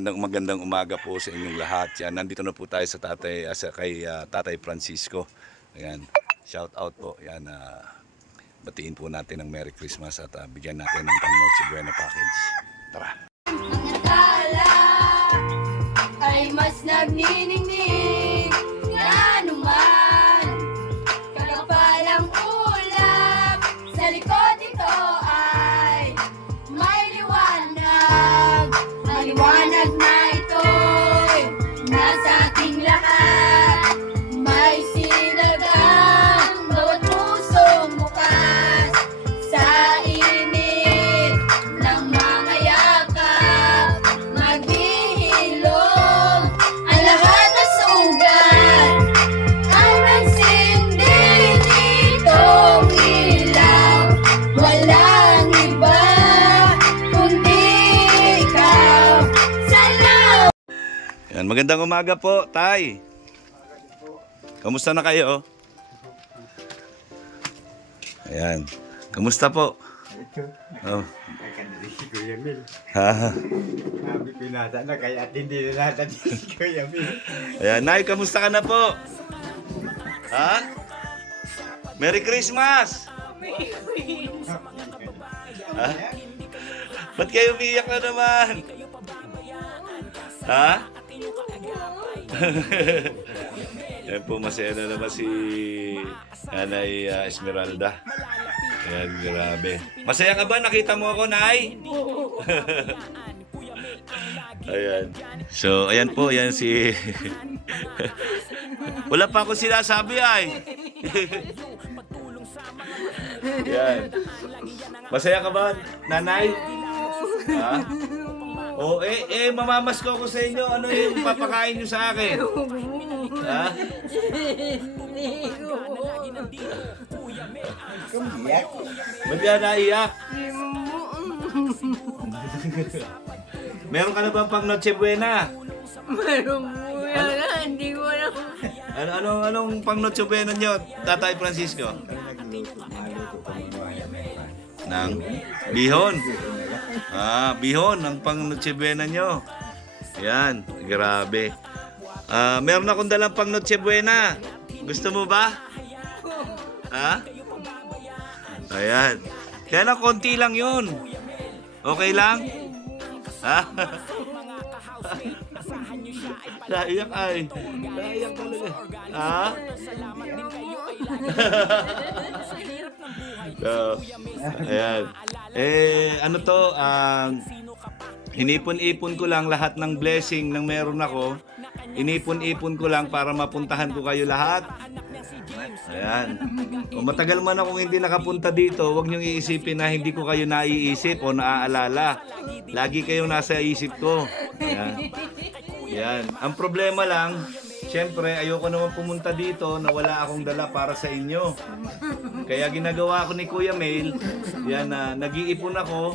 magandang umaga po sa inyong lahat. Yan, nandito na po tayo sa kay Tatay Francisco. Ayan, shout out po. Yan, batiin po natin ng Merry Christmas at bigyan natin ng pang Noche Buena package. Tara. Ang tala ay mas nagniningning na anuman. Kakapalang ulap sa likod nito ay may liwanag. Maliwanag na ito'y nasa ating lahat. May sinagang bawat pusong bukas sa init ng mga yakap. Maghihilom ang lahat na sugat. Ang nagsindi nitong ilaw, walang iba kundi ikaw. Salamat! Yan, magandang umaga po, Tay. Kamusta na kayo? Ayan. Kamusta po? Ito, Oh. nakakandali si Kuya Mil. Ha. Sabi ko nasa na, kaya at hindi na natin si Kuya Mil. Ayan, Nay, kamusta ka na po? Ha? Merry Christmas! Ha? Ba't kayo umiiyak na naman? Ha? Ayan po, masaya na naman si Nanay Esmeralda. Ayan, grabe. Masaya ka ba? Nakita mo ako, Nay? Ayan. So, ayan po, ayan si... Wala pa ako sinasabi ay. Ayan. Masaya ka ba, Nanay? Ha? O, mamamas ko sa inyo. Ano yung papakain nyo sa akin? Ha? Kumiyak. Ba't ka naiyak? Meron ka na ba pang Noche Buena? Meron po yan, hindi ko alam. Anong pang Noche Buena nyo, Tatay Francisco? Maluto ko mga yan. Nang bihon. Bihon ang pang Noche Buena nyo. Yan, grabe. Meron akong dalang pang Noche Buena. Gusto mo ba? Ha? Ayan. Kaya lang, konti lang yun. Okay lang? Ha? Naiyak ay. Naiyak talaga. Ha? So, ayan. Ano to? Hinipon-ipon ko lang lahat ng blessing ng meron ako. Inipon-ipon ko lang para mapuntahan ko kayo lahat. Ayan. O matagal man akong hindi nakapunta dito, huwag niyong iisipin na hindi ko kayo naiisip o naaalala. Lagi kayong nasa isip ko. Ayan. Ayan. Ang problema lang, siyempre ayoko naman pumunta dito na wala akong dala para sa inyo. Kaya ginagawa ko ni Kuya Mail, yan na nag-iipon ako.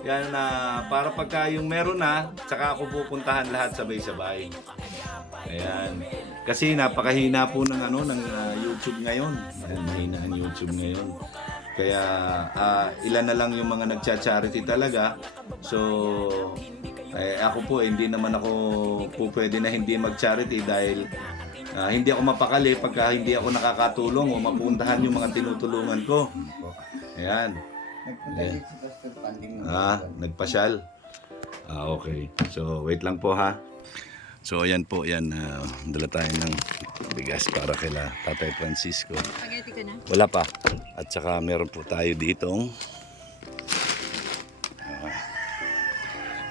Yan na para pagka yung meron na, saka ako pupuntahan lahat sabay-sabay. Ayan. Kasi napakahina po ng ng YouTube ngayon. Ayan, mahina ang YouTube ngayon. Kaya ilan na lang yung mga nagcha-charity talaga. So ako po hindi naman ako po pwede na hindi mag-charity dahil hindi ako mapakali pagka hindi ako nakakatulong o mapuntahan yung mga tinutulungan ko. Ayan. Nagpunta dito sa Pastor Panding. Nagpasyal. Okay. So, wait lang po ha. So, ayan po. Ayan, dala tayo ng bigas para kila Tatay Francisco. Spaghetti ka na? Wala pa. At saka meron po tayo ditong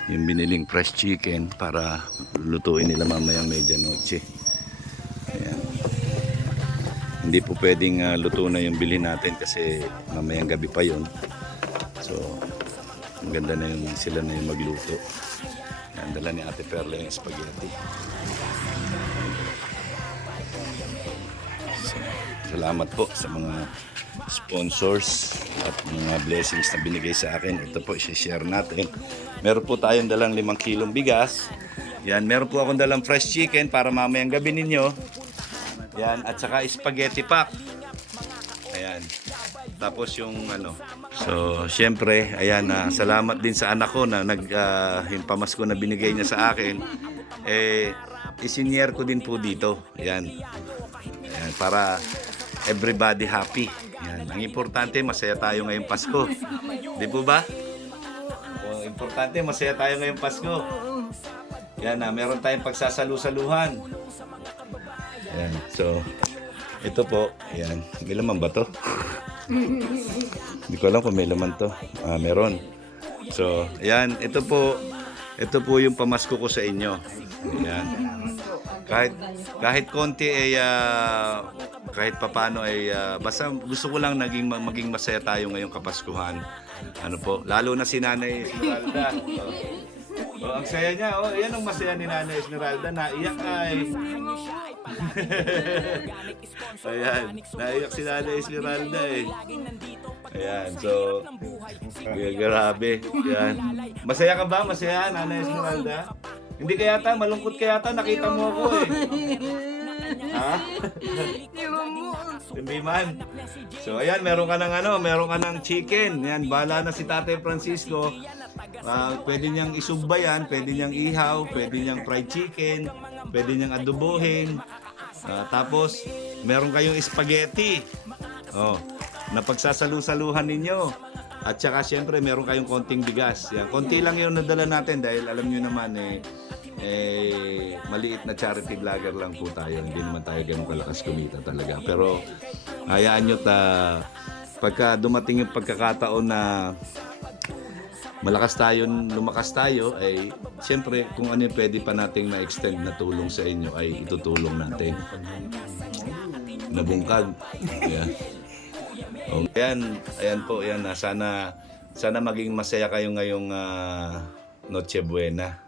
yung biniling fresh chicken para lutuin nila mamayang medianoche. Ayan. Hindi po pwedeng luto na yung bilhin natin kasi mamayang gabi pa yun. So, maganda na yung sila na yung magluto. Yan, dala ni Ate Perla yung spaghetti. So, salamat po sa mga sponsors at mga blessings na binigay sa akin. Ito po, i-share natin. Meron po tayong dalang 5 kilong bigas. Yan, meron po akong dalang fresh chicken para mamayang gabi ninyo. Yan, at saka spaghetti pack. Ayan. Tapos yung ano. So, syempre, ayan, salamat din sa anak ko na yung pamasko na binigay niya sa akin. Isinyer ko din po dito. Ayan. Ayan, para everybody happy. Ayan. Ang importante, masaya tayo ngayong Pasko. Di po ba? O, importante, masaya tayo ngayong Pasko. Yan meron tayong pagsasalu-saluhan. Ayan. So, ito po. Ayan. May laman ba to? Hindi ko alam kung may laman to. Meron. So, ayan. Ito po yung pamasko ko sa inyo. Ayan. Kahit konti kahit papano basta gusto ko lang maging masaya tayo ngayong Kapaskuhan. Ano po, lalo na si Nanay Esmeralda. Ang saya niya. Yan ang masaya ni Nanay Esmeralda. Naiyak ay. Ayan, naiyak si Nanay Esmeralda eh. Ayan, so grabe. Ayan. Masaya ka ba? Masaya, Nanay Esmeralda? Hindi kaya malungkot kaya nakita mo ako eh. Ha? Hindi man. So ayan, meron ka ng chicken. Yan, bahala na si Tatay Francisco. Pwede niyang isugba yan, pwede niyang ihaw, pwede niyang fried chicken, pwede niyang adobohin. Tapos meron kayong spaghetti. Na pagsasalu-saluhan ninyo. At saka siyempre meron kayong konting bigas. Yan, konti lang yung nadala natin dahil alam niyo naman maliit na charity vlogger lang po tayo. Hindi naman tayo ganun kalakas kumita talaga. Pero hayaan nyo pagka dumating yung pagkakataon na lumakas tayo, ay siyempre kung ano yung pwede pa nating ma-extend na tulong sa inyo ay itutulong natin. Nabungkag. Yeah. Ayan po, sana maging masaya kayo ngayong Noche Buena.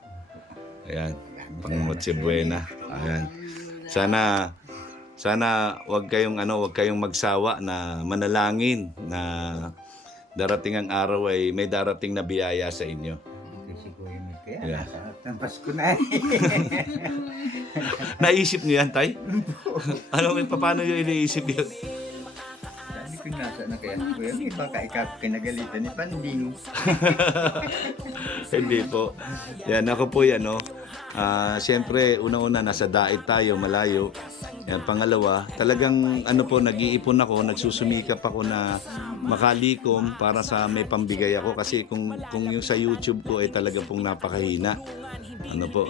Ayan, pang Noche Buena. Ayan. Sana wag kayong magsawa na manalangin na darating ang araw ay may darating na biyaya sa inyo. Kasi ko yun kaya Yeah. nasa harap ng Pasko na Naisip niyo yan, Tay? Paano niyo iniisip yun? Sabi ko nasa na kaya kuya, may baka kinagalitan ni Panding. Hindi po. Yan, ako po yan, siyempre, una-una, nasa daet tayo, malayo. Yan, pangalawa, talagang, nag-iipon ako, nagsusumikap ako na makalikom para sa may pambigay ako. Kasi kung yung sa YouTube ko ay talaga pong napakahina.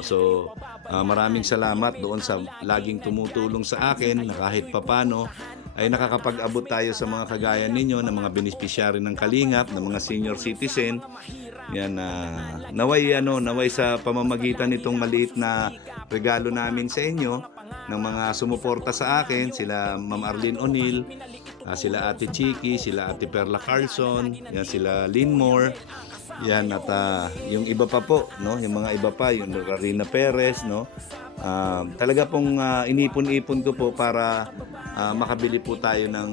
So, maraming salamat doon sa laging tumutulong sa akin na kahit papano ay nakakapag-abot tayo sa mga kagaya ninyo, ng mga beneficiary ng Kalingap, ng mga senior citizen. Yan, naway sa pamamagitan nitong maliit na regalo namin sa inyo, ng mga sumuporta sa akin, sila Ma'am Arlene O'Neill, sila Ate Chiki, sila Ate Perla Carlson, yan, sila Lynn Moore, yan, at yung iba pa po, yung mga iba pa, yung Rarina Perez, talaga pong inipon-ipon ko po para makabili po tayo ng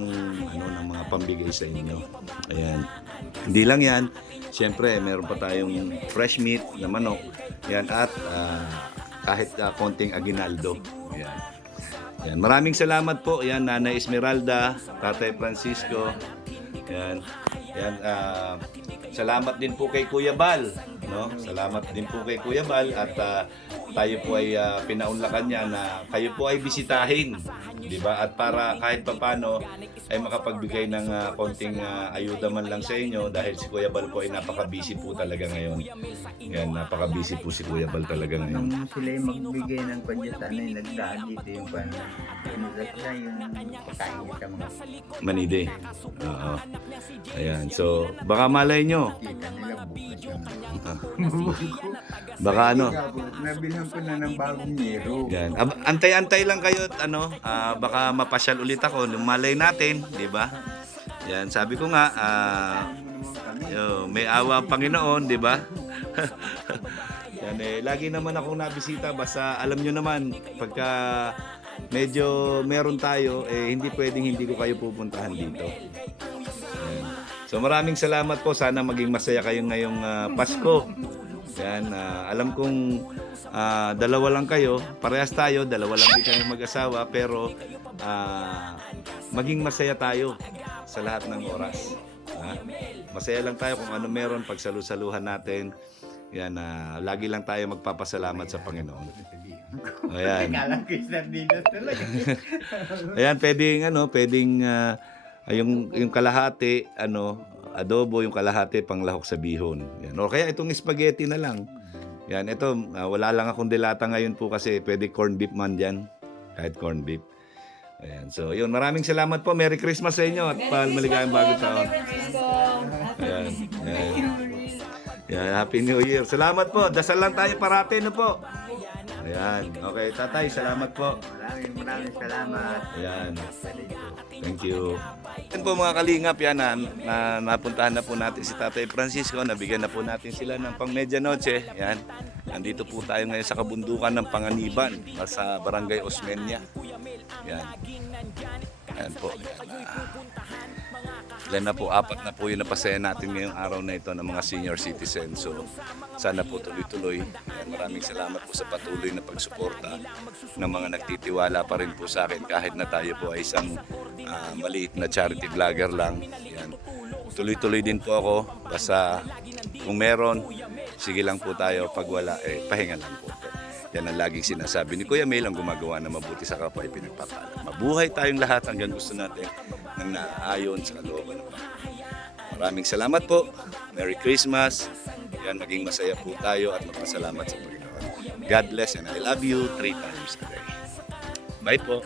mga pambigay sa inyo. Ayan. Hindi lang yan, siyempre meron pa tayong fresh meat na manok, yan, at kahit konting aguinaldo. Ayan. Yan. Maraming salamat po. Yan, Nanay Esmeralda, Tatay Francisco. Yan. Yan, salamat din po kay Kuya Bal, Salamat din po kay Kuya Bal at tayo po ay pinaunlakan niya na kayo po ay bisitahin, di ba? At para kahit papaano ay makapagbigay ng konting ayuda man lang sa inyo dahil si Kuya Bal po ay napaka-busy po talaga ngayon. Yan, napaka-busy po si Kuya Bal talaga ngayon. Nung sila yung magbigay ng padyatan ay nagdaan dito yung yung pagkain sa mga Manide. Oo. Ayan. So, baka malay nyo. kita nila bukas yung Baka nabilhan ko na ng bagong nero. Yan. Antay-antay lang kayo at baka mapasyal ulit ako nung malay natin, di ba? Yan, sabi ko nga, may awa ang Panginoon, di ba? Yan, lagi naman akong nabisita, basta alam nyo naman, pagka medyo meron tayo, hindi pwedeng hindi ko kayo pupuntahan dito. Yan. So maraming salamat po, sana maging masaya kayo ngayong Pasko. Yan, alam kong dalawa lang kayo, parehas tayo, dalawa lang din kami mag-asawa, pero maging masaya tayo sa lahat ng oras. Ha? Masaya lang tayo kung ano meron pagsalusaluhan natin. Yan, lagi lang tayo magpapasalamat sa Panginoon. Ayan. Kala ko yung sardinas talaga. Ayan, pwedeng yung kalahati, adobo, yung kalahati panglahok sa bihon. Yan. O kaya itong spaghetti na lang. Yan, ito, wala lang akong dilata ngayon po kasi pwede corned beef man dyan. Kahit corned beef. Ayan, so yun, maraming salamat po. Merry Christmas sa inyo at maligayang bagong taon. Ayan, ayan. Ayan, Happy New Year. Salamat po. Dasal lang tayo parati, no po. Ayan, okay, tatay, salamat po. Maraming salamat. Ayan. Thank you. Yan po mga kalingap, yan napuntahan na po natin si Tatay Francisco. Nabigyan na po natin sila ng pang medianoche. Yan. Nandito po tayo ngayon sa kabundukan ng Panganiban, sa Barangay Osmeña. Yan. Yan po. Ilan na po, 4 na po yung napasaya natin ngayong araw na ito ng mga senior citizen. So, sana po tuloy-tuloy. Maraming salamat po sa patuloy na pagsuporta ng mga nagtitiwala pa rin po sa akin kahit na tayo po ay isang maliit na charity vlogger lang. Yan. Tuloy-tuloy din po ako. Basta kung meron, sige lang po tayo. Pag wala, pahinga lang po. Yan ang laging sinasabi ni Kuya Mel, ang gumagawa na mabuti sa kapwa ay pinagpapala. Mabuhay tayong lahat hanggang gusto natin ng naaayon sa kalooban ng Panginoon. Maraming salamat po. Merry Christmas. Yan, maging masaya po tayo at magpasalamat sa Panginoon. God bless and I love you 3 times a day. Bye po.